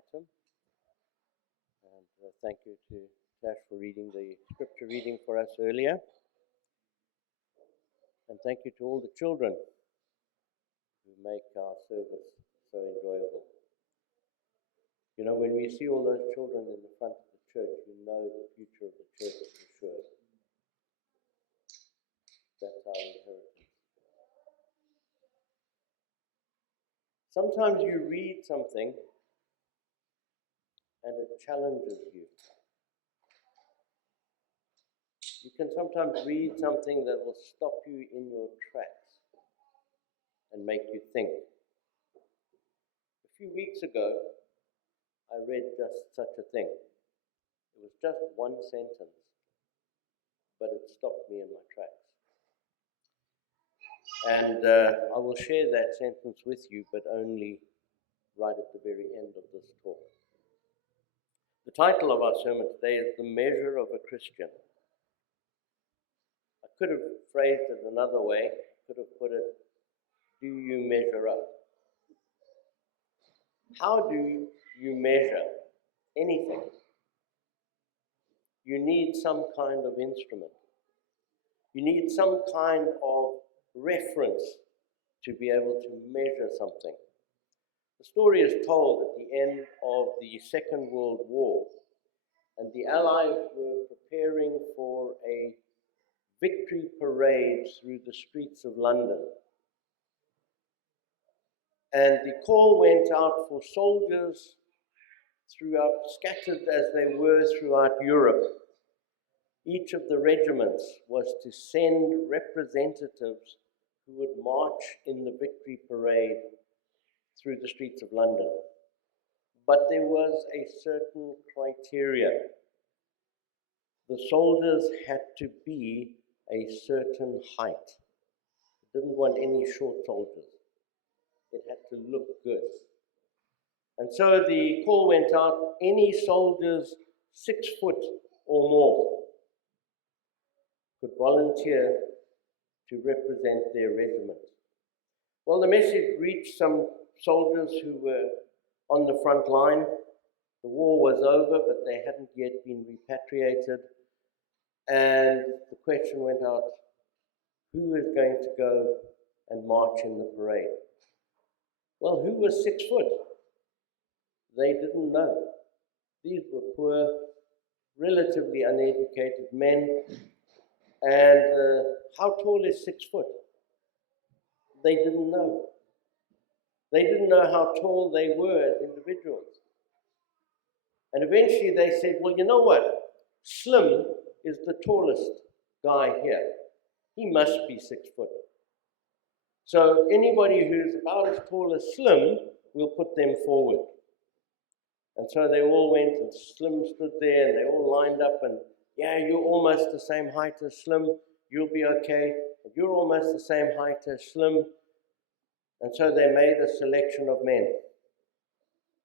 item. And thank you to Tash for reading the scripture reading for us earlier. And thank you to all the children who make our service so enjoyable. You know, when we see all those children in the front of the church, you know the future of the church is assured. That's our inheritance. Sometimes you read something and it challenges you. You can sometimes read something that will stop you in your tracks and make you think. A few weeks ago, I read just such a thing. It was just one sentence, but it stopped me in my tracks. And I will share that sentence with you, but only right at the very end of this talk. The title of our sermon today is The Measure of a Christian. I could have phrased it another way, could have put it, do you measure up? How do you measure anything? You need some kind of instrument. You need some kind of reference to be able to measure something. The story is told at the end of the Second World War, and the Allies were preparing for a victory parade through the streets of London. And the call went out for soldiers throughout, scattered as they were throughout Europe. Each of the regiments was to send representatives who would march in the victory parade through the streets of London. But there was a certain criteria. The soldiers had to be a certain height. It didn't want any short soldiers. It had to look good. And so the call went out, any soldiers 6 foot or more could volunteer to represent their regiment. Well, the message reached some soldiers who were on the front line. The war was over, but they hadn't yet been repatriated. And the question went out, who is going to go and march in the parade? Well, who was 6 foot? They didn't know. These were poor, relatively uneducated men. And how tall is 6 foot? They didn't know. They didn't know how tall they were as individuals. And eventually they said, well, you know what? Slim is the tallest guy here. He must be 6 foot. So anybody who's about as tall as Slim, we'll put them forward. And so they all went, and Slim stood there, and they all lined up, and yeah, you're almost the same height as Slim, you'll be okay. And you're almost the same height as Slim. And so they made a selection of men.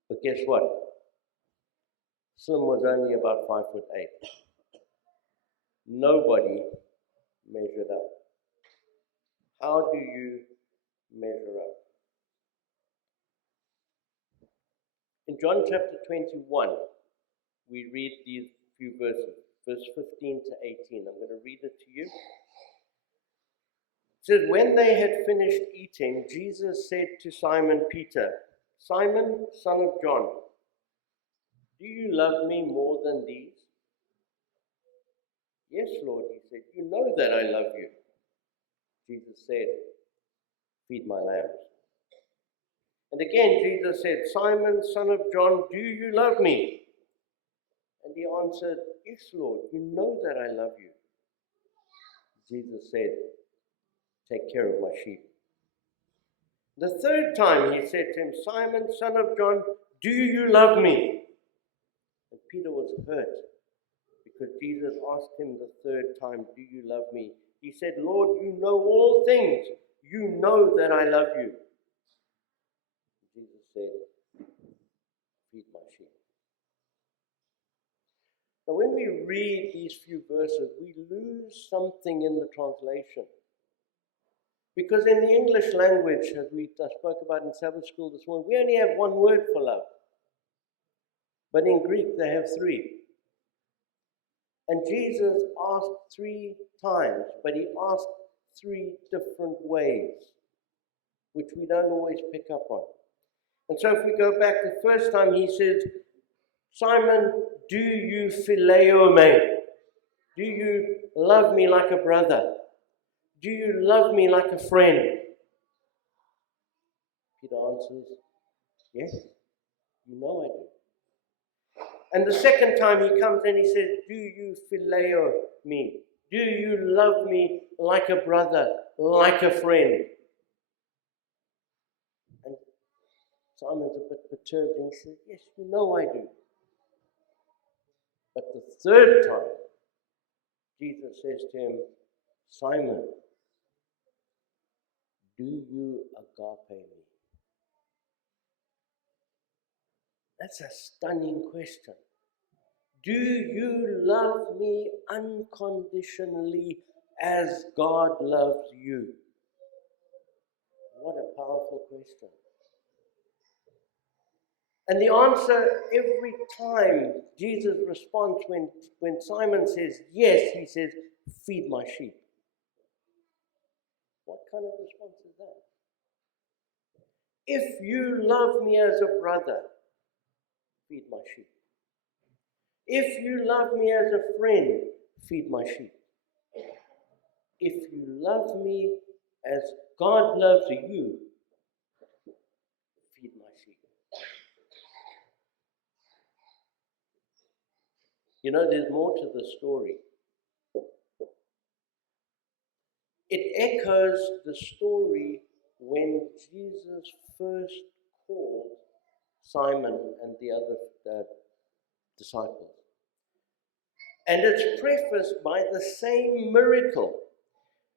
But guess what? Slim was only about 5'8". Nobody measured up. How do you measure up? In John chapter 21, we read these few verses, verse 15 to 18. I'm going to read it to you. It says, when they had finished eating, Jesus said to Simon Peter, Simon, son of John, do you love me more than these? Yes, Lord, he said, you know that I love you. Jesus said, feed my lambs. And again, Jesus said, Simon, son of John, do you love me? And he answered, yes, Lord, you know that I love you. Jesus said, take care of my sheep. The third time he said to him, Simon, son of John, do you love me? And Peter was hurt because Jesus asked him the third time, do you love me? He said, Lord, you know all things. You know that I love you. Jesus said, feed my sheep. Now, when we read these few verses, we lose something in the translation. Because in the English language, as I spoke about in Sabbath school this morning, we only have one word for love. but in Greek they have three. And Jesus asked 3 times, but he asked 3 different ways, which we don't always pick up on. And so if we go back the first time, he says, Simon, do you phileo me? Do you love me like a brother? Do you love me like a friend? Peter answers, yes, you know I do. And the second time he comes and he says, do you phileo me? Do you love me like a brother, like a friend? And Simon's a bit perturbed and he says, yes, you know I do. But the third time, Jesus says to him, Simon, do you agape me? That's a stunning question. Do you love me unconditionally as God loves you? What a powerful question. And the answer every time Jesus responds when Simon says yes, he says, feed my sheep. What kind of response is that? If you love me as a brother, feed my sheep. If you love me as a friend, feed my sheep. If you love me as God loves you, feed my sheep. You know, there's more to the story. It echoes the story when Jesus first called Simon and the other disciples. And it's prefaced by the same miracle.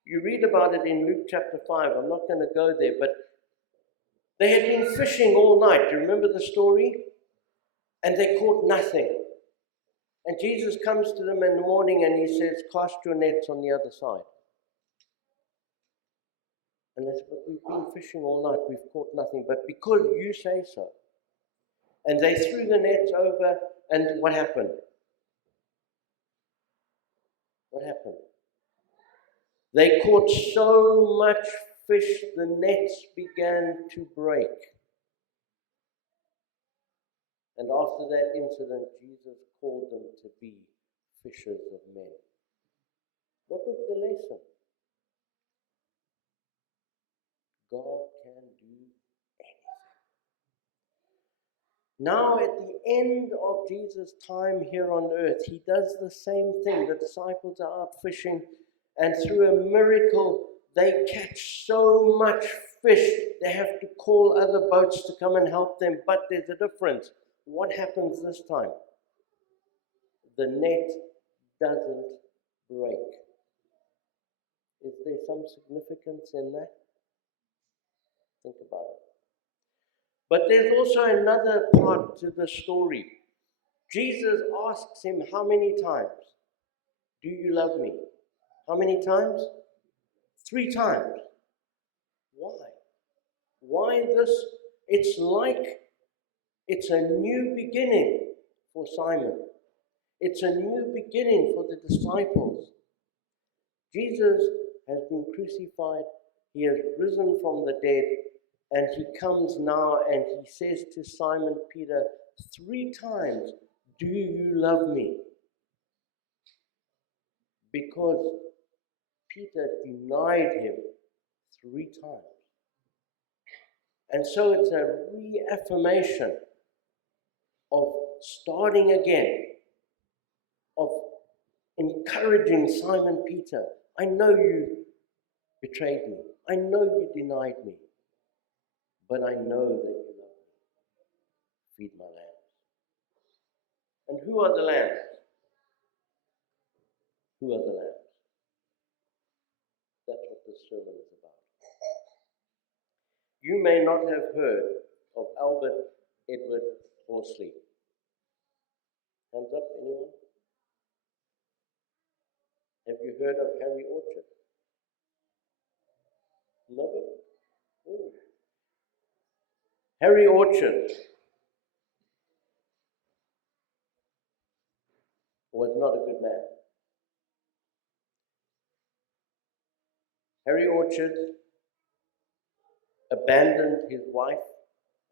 You read about it in Luke chapter 5. I'm not going to go there, but they had been fishing all night. Do you remember the story? And they caught nothing. And Jesus comes to them in the morning and he says, cast your nets on the other side. And they said, but we've been fishing all night, we've caught nothing, but because you say so. And they threw the nets over, and what happened? What happened? They caught so much fish, the nets began to break. And after that incident, Jesus called them to be fishers of men. What was the lesson? God can do anything. Now, at the end of Jesus' time here on earth, he does the same thing. The disciples are out fishing, and through a miracle, they catch so much fish, they have to call other boats to come and help them. But there's a difference. What happens this time? The net doesn't break. Is there some significance in that? Think about it. But there's also another part to the story. Jesus asks him how many times? Do you love me? How many times? 3 times. Why? Why this? It's like it's a new beginning for Simon. It's a new beginning for the disciples. Jesus has been crucified. He has risen from the dead. And he comes now and he says to Simon Peter 3 times, do you love me? Because Peter denied him 3 times. And so it's a reaffirmation of starting again, of encouraging Simon Peter. I know you betrayed me. I know you denied me. But I know that you love me. Feed my lambs. And who are the lambs? Who are the lambs? That's what this sermon is about. You may not have heard of Albert Edward Horsley. Hands up, anyone? Have you heard of Harry Orchard? Nobody? Oh. Harry Orchard was not a good man. Harry Orchard abandoned his wife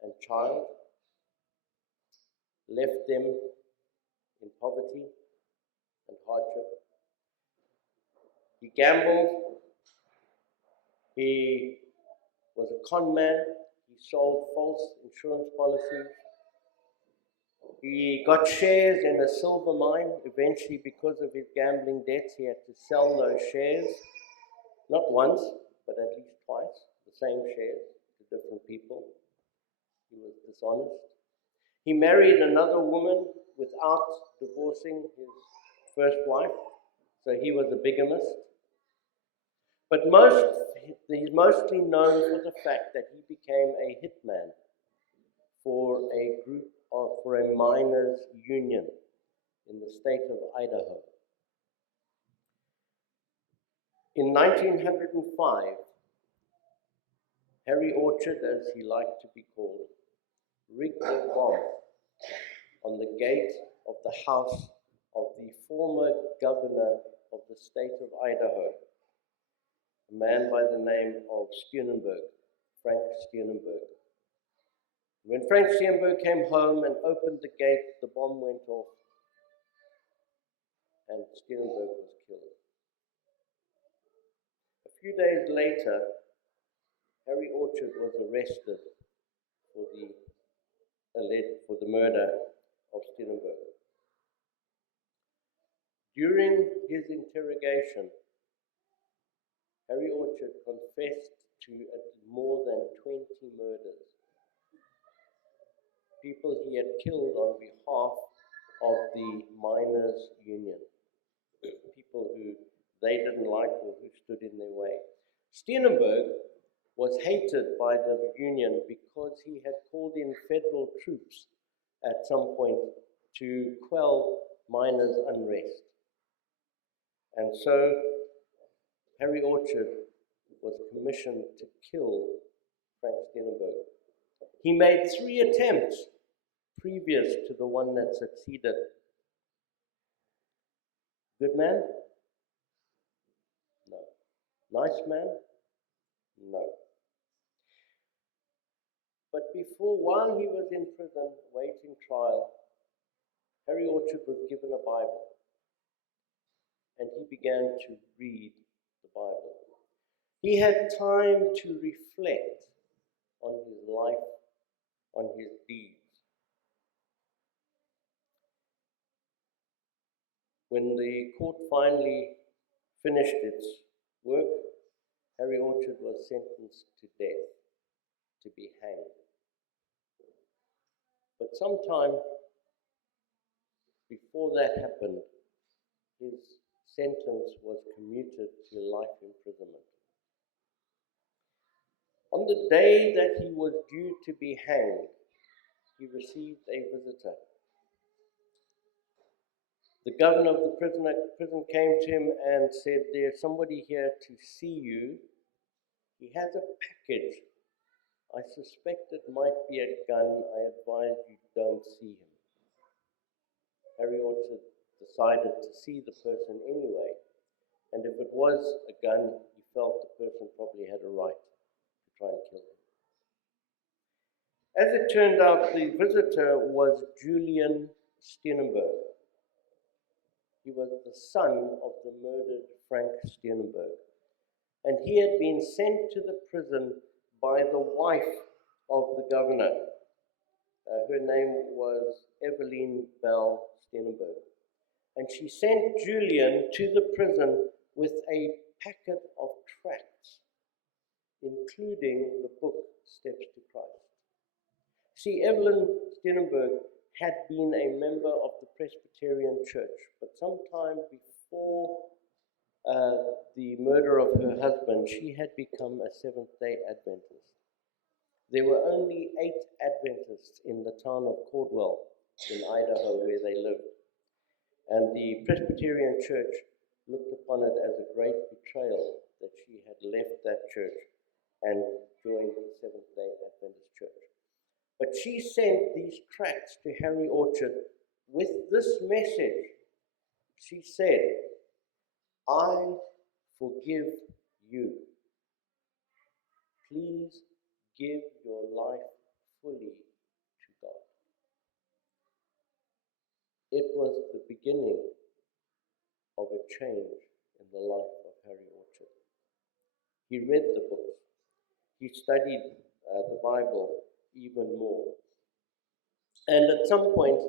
and child, left them in poverty and hardship. He gambled. He was a con man. He sold false insurance policies. He got shares in a silver mine. Eventually, because of his gambling debts, he had to sell those shares, not once, but at least twice, the same shares to different people. He was dishonest. He married another woman without divorcing his first wife, so he was a bigamist. But he's mostly known for the fact that he became a hitman for a miners' union in the state of Idaho. In 1905, Harry Orchard, as he liked to be called, rigged a bomb on the gate of the house of the former governor of the state of Idaho, a man by the name of Frank Steunenberg. When Frank Steunenberg came home and opened the gate, the bomb went off and Steunenberg was killed. A few days later, Harry Orchard was arrested for the murder of Steunenberg. During his interrogation, Harry Orchard confessed to more than 20 murders. People he had killed on behalf of the miners' union. People who they didn't like or who stood in their way. Steunenberg was hated by the union because he had called in federal troops at some point to quell miners' unrest. And so Harry Orchard was commissioned to kill Frank Steunenberg. He made 3 attempts previous to the one that succeeded. Good man? No. Nice man? No. But while he was in prison, waiting trial, Harry Orchard was given a Bible. And he began to read the Bible. He had time to reflect on his life, on his deeds. When the court finally finished its work, Harry Orchard was sentenced to death, to be hanged. But sometime before that happened, his sentence was commuted to life imprisonment. On the day that he was due to be hanged, he received a visitor. The governor of the prison came to him and said, "There's somebody here to see you. He has a package. I suspect it might be a gun. I advise you don't see him." Harry Orchard decided to see the person anyway, and if it was a gun, he felt the person probably had a right to try and kill him. As it turned out, the visitor was Julian Steunenberg. He was the son of the murdered Frank Steunenberg, and he had been sent to the prison by the wife of the governor. Her name was Evelyn Bell Steunenberg. And she sent Julian to the prison with a packet of tracts, including the book Steps to Christ. See, Evelyn Steunenberg had been a member of the Presbyterian Church, but sometime before the murder of her husband, she had become a Seventh-day Adventist. There were only 8 Adventists in the town of Caldwell in Idaho where they lived. And the Presbyterian Church looked upon it as a great betrayal that she had left that church and joined the Seventh-day Adventist Church. But she sent these tracts to Harry Orchard with this message: She said, "I forgive you. Please give your life fully to God." It was the beginning of a change in the life of Harry Orchard. He read the books. He studied the Bible even more. And at some point,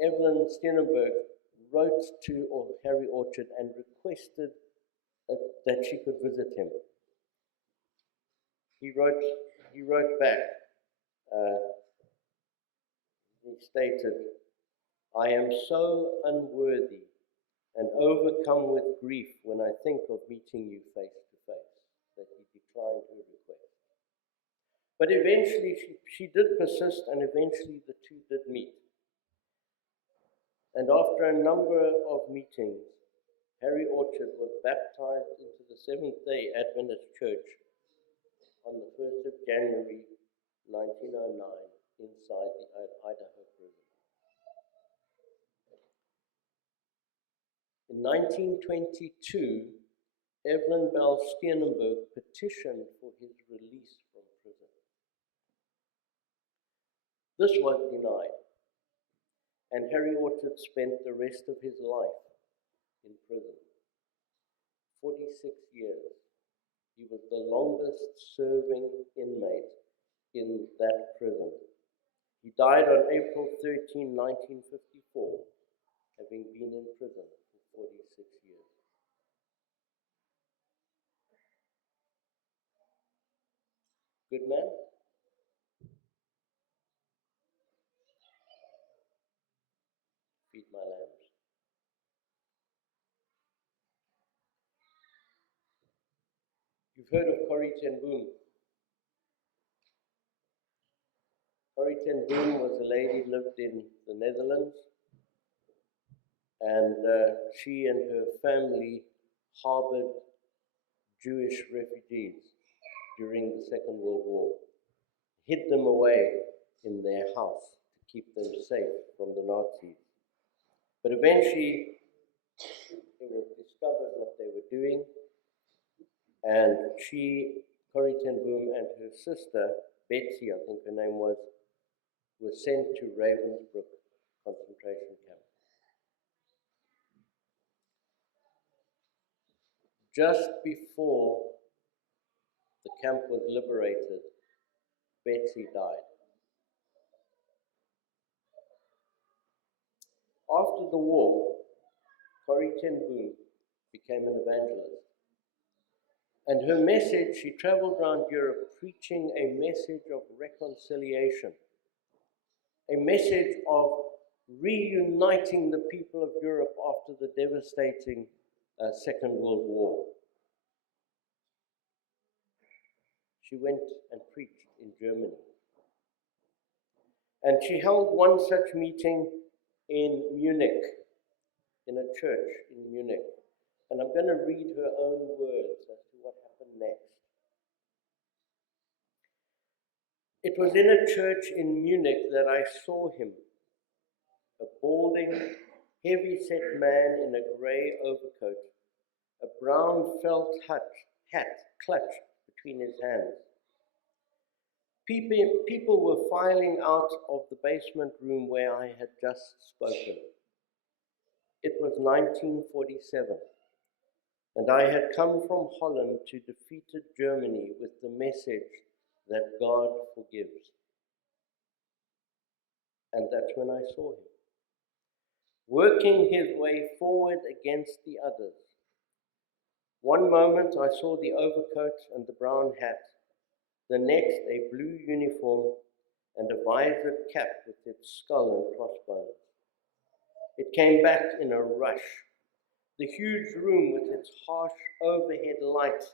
Evelyn Steenenberg wrote to Harry Orchard and requested that she could visit him. He wrote back, he stated, "I am so unworthy and overcome with grief when I think of meeting you face to face," that he declined her request. But eventually she did persist, and eventually the two did meet. And after a number of meetings, Harry Orchard was baptized into the Seventh-day Adventist Church on the 1st of January 1909 inside the Idaho prison. In 1922, Evelyn Bell Steenenberg petitioned for his release from prison. This was denied, and Harry Orchard spent the rest of his life in prison. 46 years. He was the longest serving inmate in that prison. He died on April 13, 1954, having been in prison for 46 years. Good man? Feed my lambs. You've heard of Corrie ten Boom. Corrie ten Boom was a lady who lived in the Netherlands, and she and her family harbored Jewish refugees during the Second World War, hid them away in their house to keep them safe from the Nazis. But eventually, it was discovered what they were doing, and Corrie ten Boom, and her sister, Betsy, I think her name was, were sent to Ravensbrück concentration camp. Just before the camp was liberated, Betsy died. After the war, Corrie ten Boom became an evangelist. And her message, she traveled around Europe preaching a message of reconciliation, a message of reuniting the people of Europe after the devastating Second World War. She went and preached in Germany. And she held one such meeting in Munich, in a church in Munich. And I'm going to read her own words as to what happened next. It was in a church in Munich that I saw him, a balding, heavy-set man in a grey overcoat, a brown felt hat clutched between his hands. People were filing out of the basement room where I had just spoken. It was 1947, and I had come from Holland to defeated Germany with the message that God forgives. And that's when I saw him, working his way forward against the others. One moment I saw the overcoat and the brown hat, the next a blue uniform and a visored cap with its skull and crossbones. It came back in a rush. The huge room with its harsh overhead lights,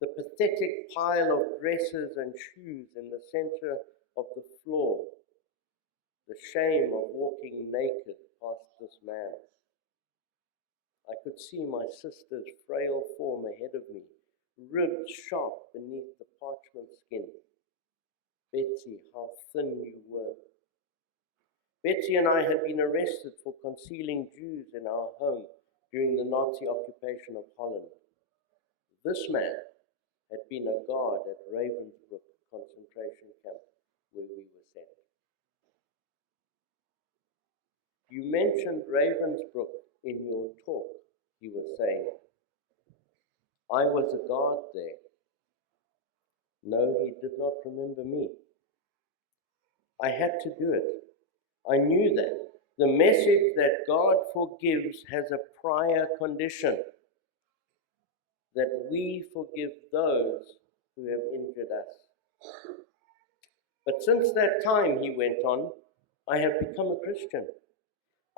the pathetic pile of dresses and shoes in the center of the floor, the shame of walking naked past this man. I could see my sister's frail form ahead of me, ribs sharp beneath the parchment skin. Betsy, how thin you were. Betsy and I had been arrested for concealing Jews in our home during the Nazi occupation of Holland. This man had been a guard at Ravensbrück concentration camp where we were sent. You mentioned Ravensbrück in your talk, he was saying. I was a guard there. No, he did not remember me. I had to do it. I knew that. The message that God forgives has a prior condition, that we forgive those who have injured us. But since that time, he went on, I have become a Christian.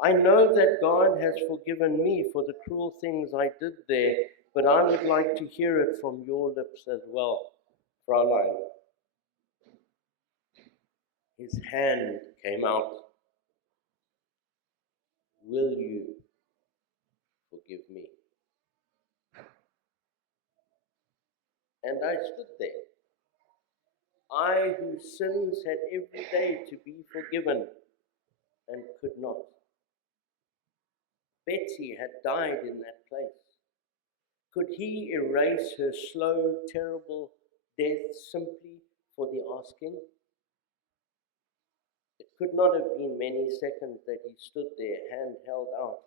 I know that God has forgiven me for the cruel things I did there, but I would like to hear it from your lips as well, Fraulein. His hand came out. Will you forgive me? And I stood there. I, whose sins had every day to be forgiven and could not. Betsy had died in that place. Could he erase her slow, terrible death simply for the asking? It could not have been many seconds that he stood there, hand held out,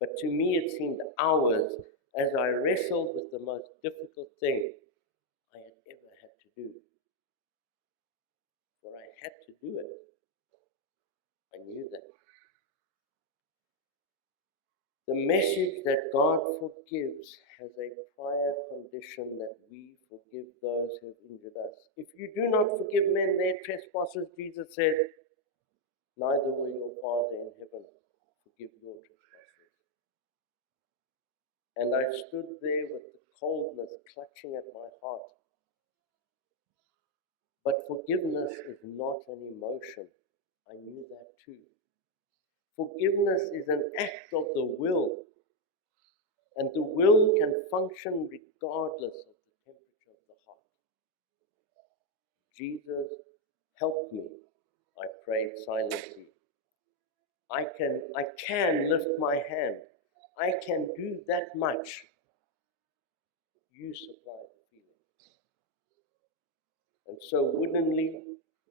but to me it seemed hours as I wrestled with the most difficult thing I had ever had to do. For I had to do it. I knew that. The message that God forgives has a prior condition that we forgive those who have injured us. If you do not forgive men their trespasses, Jesus said, neither will your Father in heaven forgive your trespasses. And I stood there with the coldness clutching at my heart. But forgiveness is not an emotion. I knew that too. Forgiveness is an act of the will. And the will can function regardless of the temperature of the heart. Jesus, help me, I prayed silently. I can lift my hand. I can do that much. You supply the feelings. And so woodenly,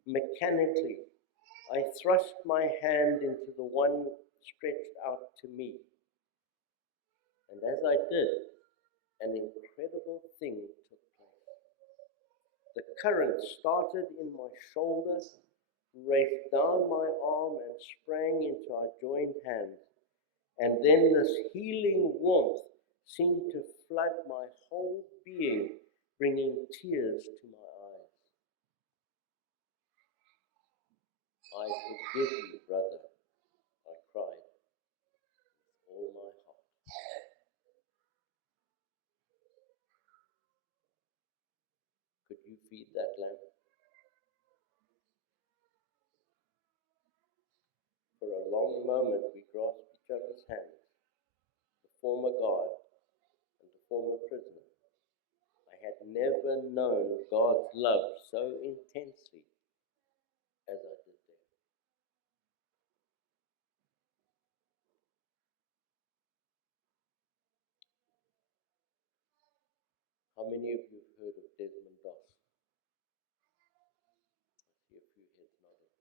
mechanically, I thrust my hand into the one stretched out to me. And as I did, an incredible thing took place. The current started in my shoulder, raced down my arm and sprang into our joined hands. And then this healing warmth seemed to flood my whole being, bringing tears to my eyes. I forgive you, brother, I cried with all my heart. Could you feed that lamb? For a long moment we grasped each other's hands, the former guard and the former prisoner. I had never known God's love so intensely as I did there. How many of you have heard of Desmond Doss? I see a few heads nodding.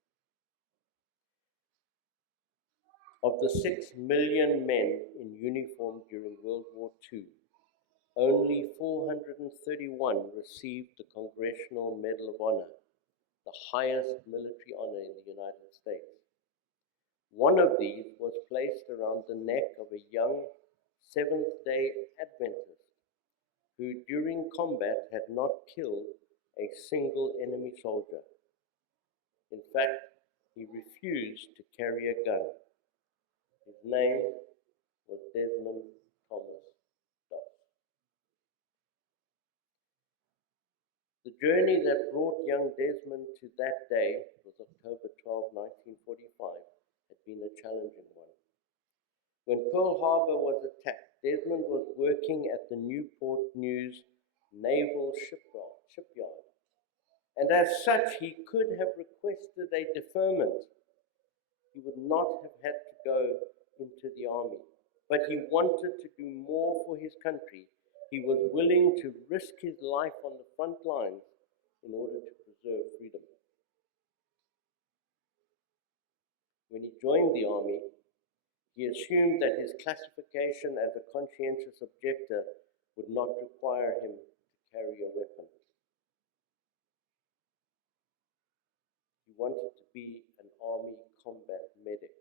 Of the 6 million men in uniform during World War II, only 431 received the Congressional Medal of Honor, the highest military honor in the United States. One of these was placed around the neck of a young Seventh-day Adventist who during combat had not killed a single enemy soldier. In fact, he refused to carry a gun. His name was Desmond Thomas Doss. The journey that brought young Desmond to that day, it was October 12, 1945, had been a challenging one. When Pearl Harbor was attacked, Desmond was working at the Newport News Naval Shipyard, and as such he could have requested a deferment. he would not have had to go into the army. But he wanted to do more for his country. He was willing to risk his life on the front lines in order to preserve freedom. When he joined the army, he assumed that his classification as a conscientious objector would not require him to carry a weapon. He wanted to be an army combat medic.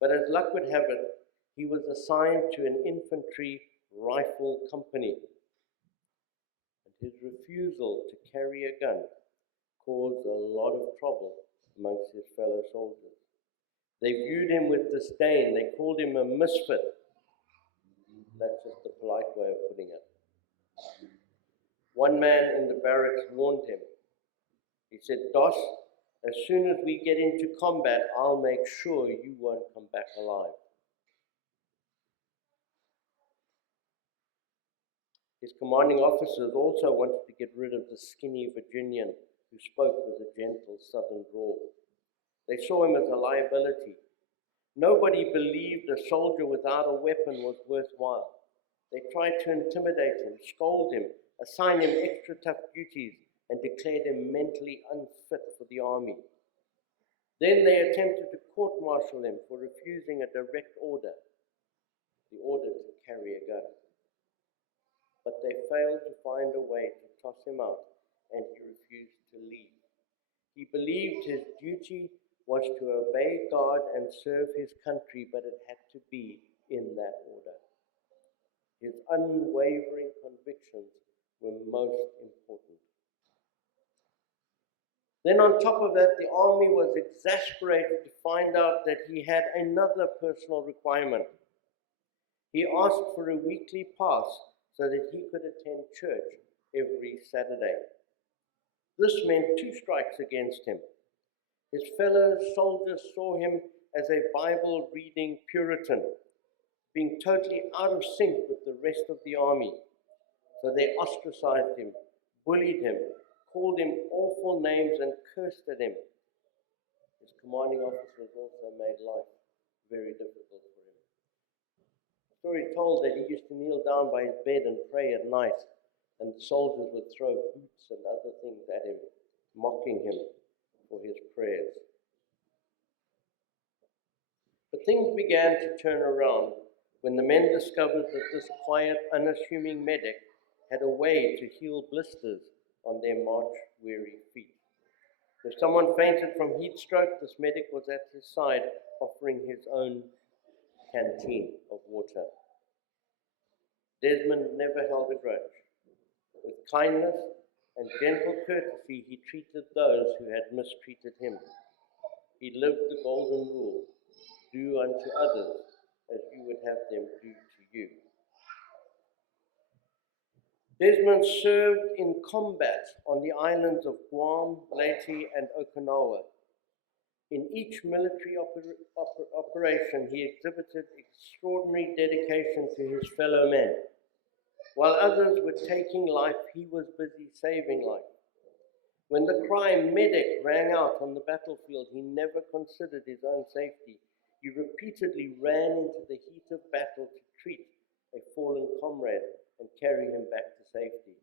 But as luck would have it, he was assigned to an infantry rifle company. And his refusal to carry a gun caused a lot of trouble amongst his fellow soldiers. They viewed him with disdain. They called him a misfit. That's just the polite way of putting it. One man in the barracks warned him. He said, "Dos, as soon as we get into combat, I'll make sure you won't come back alive." His commanding officers also wanted to get rid of the skinny Virginian who spoke with a gentle southern drawl. They saw him as a liability. Nobody believed a soldier without a weapon was worthwhile. They tried to intimidate him, scold him, assign him extra tough duties, and declared him mentally unfit for the army. Then they attempted to court-martial him for refusing a direct order, the order to carry a gun. But they failed to find a way to toss him out, and he refused to leave. He believed his duty was to obey God and serve his country, but it had to be in that order. His unwavering convictions were most important. Then on top of that, the army was exasperated to find out that he had another personal requirement. He asked for a weekly pass so that he could attend church every Saturday. This meant 2 strikes against him. His fellow soldiers saw him as a Bible-reading Puritan, being totally out of sync with the rest of the army. So they ostracized him, bullied him, called him awful names, and cursed at him. His commanding officers also made life very difficult for him. The story is told that he used to kneel down by his bed and pray at night, and the soldiers would throw boots and other things at him, mocking him for his prayers. But things began to turn around when the men discovered that this quiet, unassuming medic had a way to heal blisters on their march-weary feet. If someone fainted from heat stroke, this medic was at his side, offering his own canteen of water. Desmond never held a grudge. With kindness and gentle courtesy, he treated those who had mistreated him. He lived the golden rule: do unto others as you would have them do to you. Desmond served in combat on the islands of Guam, Leyte, and Okinawa. In each military operation, he exhibited extraordinary dedication to his fellow men. While others were taking life, he was busy saving life. When the cry "medic" rang out on the battlefield, he never considered his own safety. He repeatedly ran into the heat of battle to treat a fallen comrade and carry him back to safety.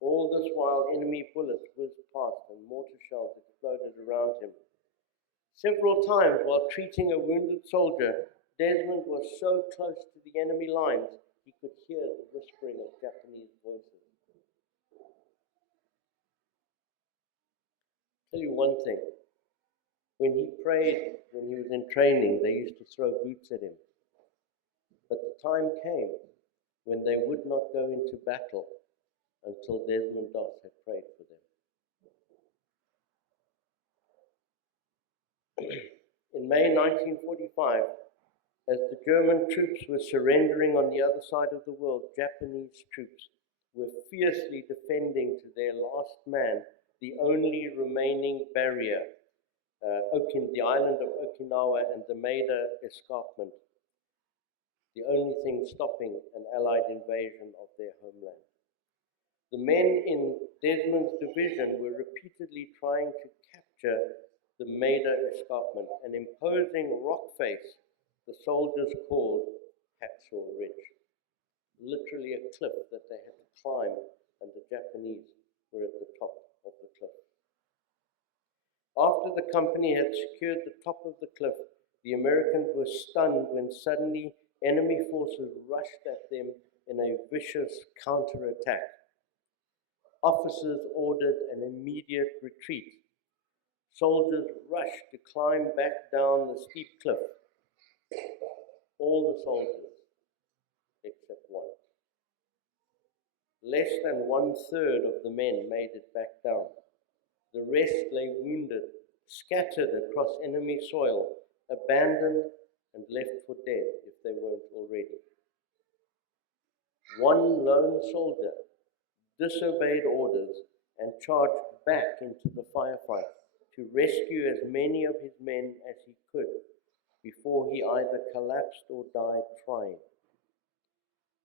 All this while enemy bullets whizzed past and mortar shells exploded around him. Several times while treating a wounded soldier, Desmond was so close to the enemy lines he could hear the whispering of Japanese voices. I'll tell you one thing. When he prayed, when he was in training, they used to throw boots at him. But the time came when they would not go into battle until Desmond Doss had prayed for them. In May 1945, as the German troops were surrendering on the other side of the world, Japanese troops were fiercely defending to their last man the only remaining barrier, the island of Okinawa and the Maeda escarpment, the only thing stopping an Allied invasion of their homeland. The men in Desmond's division were repeatedly trying to capture the Maida Escarpment, an imposing rock face the soldiers called Hacksaw Ridge. Literally a cliff that they had to climb, and the Japanese were at the top of the cliff. After the company had secured the top of the cliff, the Americans were stunned when suddenly enemy forces rushed at them in a vicious counterattack. Officers ordered an immediate retreat. Soldiers rushed to climb back down the steep cliff. All the soldiers, except one. Less than 1/3 of the men made it back down. The rest lay wounded, scattered across enemy soil, abandoned and left for dead if they weren't already. One lone soldier disobeyed orders and charged back into the firefight to rescue as many of his men as he could before he either collapsed or died trying.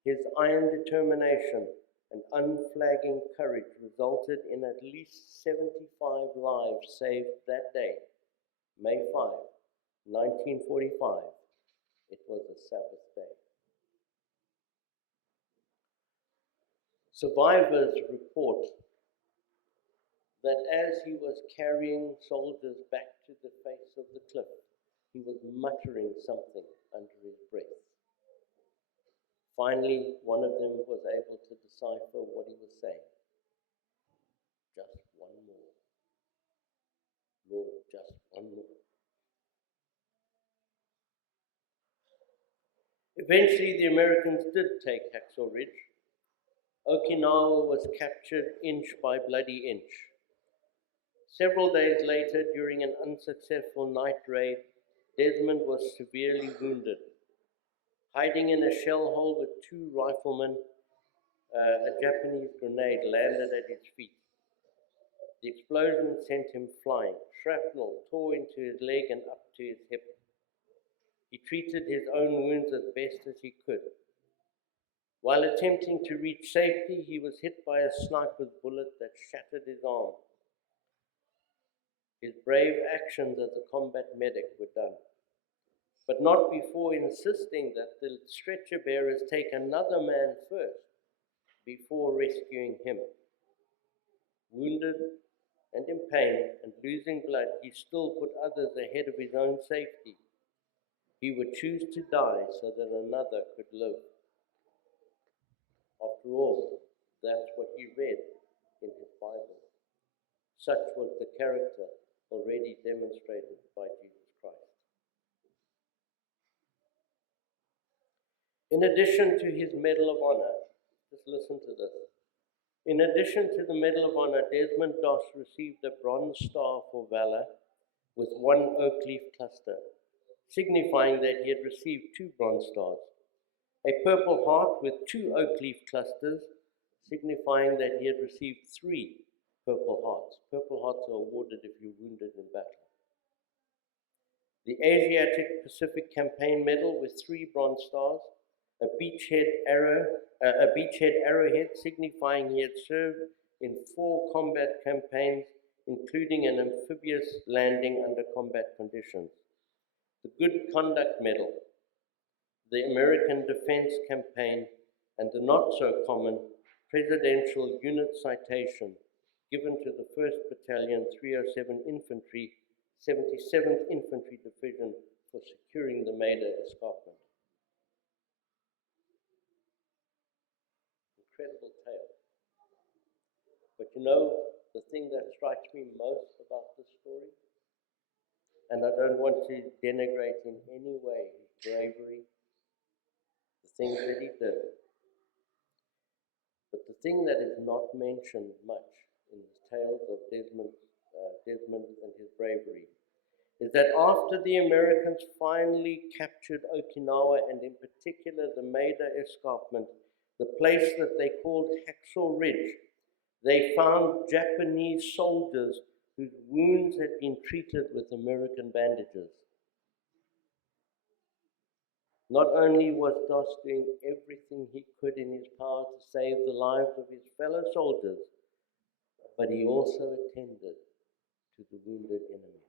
His iron determination and unflagging courage resulted in at least 75 lives saved that day, May 5, 1945. It was a Sabbath day. Survivors report that as he was carrying soldiers back to the face of the cliff, he was muttering something under his breath. Finally, one of them was able to decipher what he was saying. Just one more. Lord, just one more. Eventually, the Americans did take Hacksaw Ridge. Okinawa was captured inch by bloody inch. Several days later, during an unsuccessful night raid, Desmond was severely wounded. Hiding in a shell hole with two riflemen, a Japanese grenade landed at his feet. The explosion sent him flying. Shrapnel tore into his leg and up to his hip. He treated his own wounds as best as he could. While attempting to reach safety, he was hit by a sniper's bullet that shattered his arm. His brave actions as a combat medic were done, but not before insisting that the stretcher bearers take another man first before rescuing him. Wounded and in pain and losing blood, he still put others ahead of his own safety. He would choose to die so that another could live. After all, that's what he read in his Bible. Such was the character already demonstrated by Jesus Christ. In addition to his Medal of Honor, just listen to this. In addition to the Medal of Honor, Desmond Doss received a Bronze Star for Valor with one oak leaf cluster, signifying that he had received 2 Bronze Stars. A Purple Heart with 2 oak leaf clusters, signifying that he had received 3 Purple Hearts. Purple Hearts are awarded if you're wounded in battle. The Asiatic Pacific Campaign Medal with 3 Bronze Stars, a beachhead arrowhead signifying he had served in 4 combat campaigns, including an amphibious landing under combat conditions. The Good Conduct Medal, the American Defense Campaign, and the not-so-common Presidential Unit Citation given to the 1st Battalion 307 Infantry, 77th Infantry Division for securing the Maida Escarpment. Incredible tale. But you know, the thing that strikes me most about this story, and I don't want to denigrate in any way his bravery, the things that he did, but the thing that is not mentioned much in the tales of Desmond and his bravery is that after the Americans finally captured Okinawa, and in particular the Maida Escarpment, the place that they called Hacksaw Ridge, they found Japanese soldiers whose wounds had been treated with American bandages. Not only was Doss doing everything he could in his power to save the lives of his fellow soldiers, but he also attended to the wounded enemy.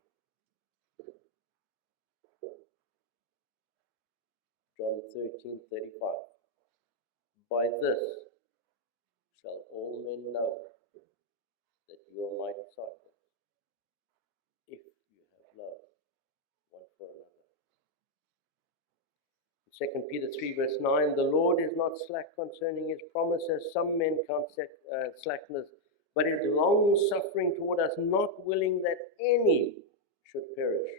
13:35. By this shall all men know that you are my disciples, if you have love one for another. 2 Peter 3 verse 9, the Lord is not slack concerning his promise, as some men count slackness, but is long-suffering toward us, not willing that any should perish,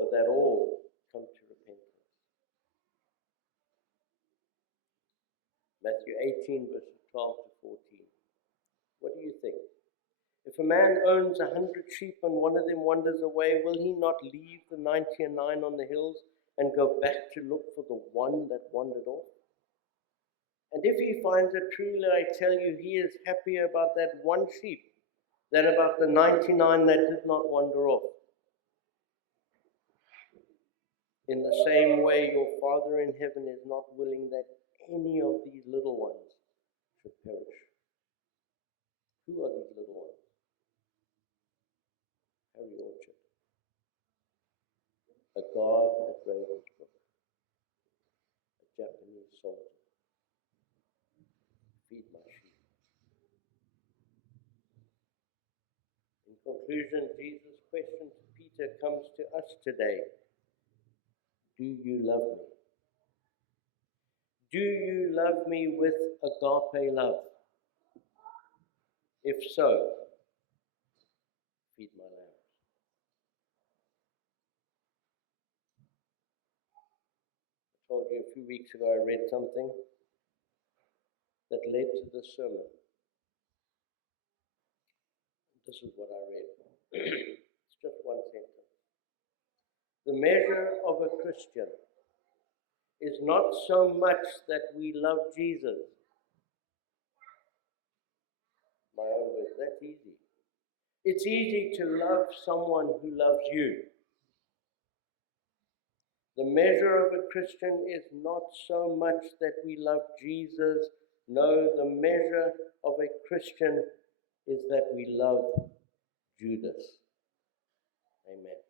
but that all come to repentance. Matthew 18 verses 12 to 14. What do you think? If a man owns 100 sheep and one of them wanders away, will he not leave the 99 on the hills and go back to look for the one that wandered off? And if he finds it, truly I tell you, he is happier about that one sheep than about the 99 that did not wander off. In the same way, your Father in heaven is not willing that any of these little ones should perish. Who are these little ones? Harry Orchard, a guard at Ravensbrück, a Japanese soldier. Feed my sheep. In conclusion, Jesus' question to Peter comes to us today. Do you love me? Do you love me with agape love? If so, feed my lambs. I told you a few weeks ago I read something that led to this sermon. This is what I read. It's just one sentence. The measure of a Christian is not so much that we love Jesus. My own words, that's easy. It's easy to love someone who loves you. The measure of a Christian is not so much that we love Jesus. No, the measure of a Christian is that we love Judas. Amen.